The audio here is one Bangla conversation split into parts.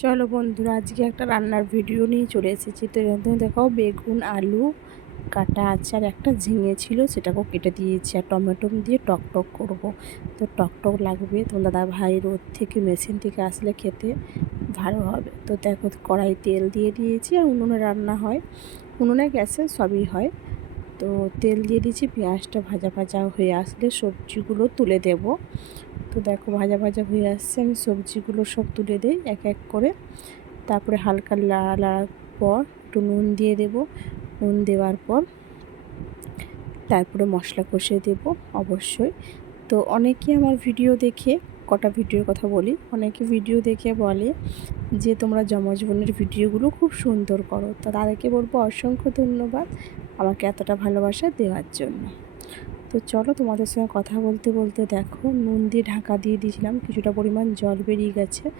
চলো বন্ধুরা, আজকে একটা রান্নার ভিডিও নিয়ে চলে এসেছি। তো এখানে দেখাও বেগুন, আলু, কাটা আছে আর একটা ঝিঙে ছিল, সেটাকেও কেটে দিয়েছি আর টমেটো দিয়ে টক টক করব। তো টক টক লাগবে তো দাদা ভাই রোদ থেকে মেশিন থেকে আসলে খেতে ভালো হবে। তো দেখো, কড়াই তেল দিয়ে দিয়েছি আর উনুনে রান্না হয়। উনুনে গ্যাসে সবই হয়। তো তেল দিয়ে দিয়েছি, পেঁয়াজটা ভাজা ভাজা হয়ে আসলে সবজিগুলো তুলে দেব। তো দেখো ভাজা ভাজা হয়ে আসছে, আমি সবজিগুলো সব তুলে দিই এক এক করে। তারপরে হালকা লাড়ার পর একটু নুন দিয়ে দেব, নুন দেওয়ার পর তারপরে মশলা কষিয়ে দেব অবশ্যই। তো অনেকে আমার ভিডিও দেখে, কটা ভিডিওর কথা বলি, অনেকে ভিডিও দেখে বলে যে তোমরা যমজ বোনের ভিডিওগুলো খুব সুন্দর করো। তো তাদেরকে বলব অসংখ্য ধন্যবাদ। আমাকে এতটা ভালোবাসা দেওয়ার জন্য। তো চলো তোমাদের সঙ্গে কথা বলতে বলতে দেখো, নুন দিয়ে ঢাকা দিয়ে দিয়েছিলাম, কিছুটা পরিমাণ জল বেরিয়ে গেছে।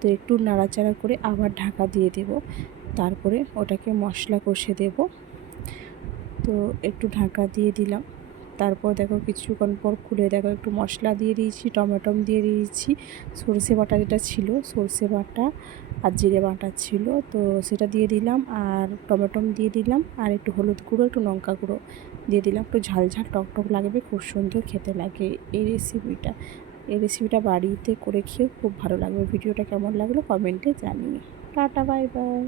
তো একটু নাড়াচাড়া করে আবার ঢাকা দিয়ে দেব। তারপরে ওটাকে মশলা কষে দেব। তো একটু ঢাকা দিয়ে দিলাম। তারপর দেখো কিছুক্ষণ পর খুলে দেখো একটু মশলা দিয়ে দিয়েছি, টমেটম দিয়ে দিয়েছি, সর্ষে বাটা যেটা ছিল, সর্ষে বাটা আর জিরে বাটা ছিল। তো সেটা দিয়ে দিলাম আর টমেটম দিয়ে দিলাম আর একটু হলুদ গুঁড়ো, একটু লঙ্কা গুঁড়ো দিয়ে দিলাম। একটু ঝাল ঝাল টক টক লাগবে, খুব সুন্দর খেতে লাগে এই রেসিপিটা এই রেসিপিটা বাড়িতে করে খেয়ে খুব ভালো লাগবে। ভিডিওটা কেমন লাগল কমেন্টে জানিয়ে টাটা, বাই বাই।